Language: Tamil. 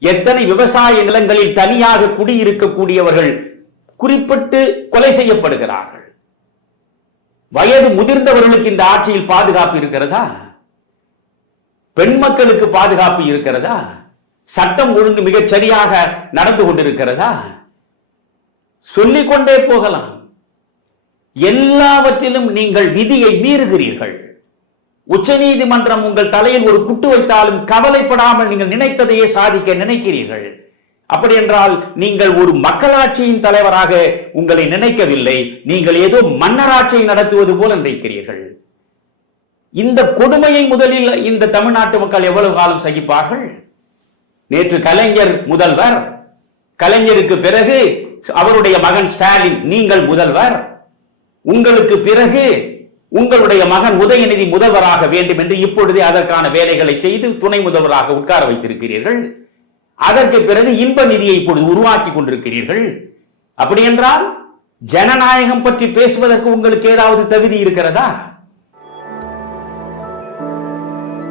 எத்தனை விவசாய நிலங்களில் தனியாக குடியிருக்கக்கூடியவர்கள் குறிப்பிட்டு கொலை செய்யப்படுகிறார்கள்? வயது முதிர்ந்தவர்களுக்கு இந்த ஆட்சியில் பாதுகாப்பு இருக்கிறதா? பெண் மக்களுக்கு பாதுகாப்பு இருக்கிறதா? சட்டம் ஒழுங்கு மிகச் சரியாக நடந்து கொண்டிருக்கிறதா? சொல்லிக் கொண்டே போகலாம். எல்லாவற்றிலும் நீங்கள் விதியை மீறுகிறீர்கள். உச்சநீதிமன்றம் உங்கள் தலையில் ஒரு குட்டு வைத்தாலும் கவலைப்படாமல் நீங்கள் நினைத்ததையே சாதிக்க நினைக்கிறீர்கள். அப்படி என்றால் நீங்கள் ஒரு மக்களாட்சியின் தலைவராக உங்களை நினைக்கவில்லை. நீங்கள் ஏதோ மன்னராட்சியை நடத்துவது போல நினைக்கிறீர்கள். இந்த கொடுமையை முதலில் இந்த தமிழ்நாட்டு மக்கள் எவ்வளவு காலம் சகிப்பார்கள்? நேற்று கலைஞர் முதல்வர் கலைஞருக்கு பிறகு அவருடைய மகன் ஸ்டாலின் நீங்கள் முதல்வர். உங்களுக்கு பிறகு உங்களுடைய மகன் உதயநிதி முதல்வராக வேண்டும் என்று இப்பொழுதே அதற்கான வேலைகளை செய்து துணை முதல்வராக உட்கார வைத்திருக்கிறீர்கள். அதற்கு பிறகு இன்ப நிதியை இப்பொழுது உருவாக்கி கொண்டிருக்கிறீர்கள். அப்படி என்றால் ஜனநாயகம் பற்றி பேசுவதற்கு உங்களுக்கு ஏதாவது தகுதி இருக்கிறதா?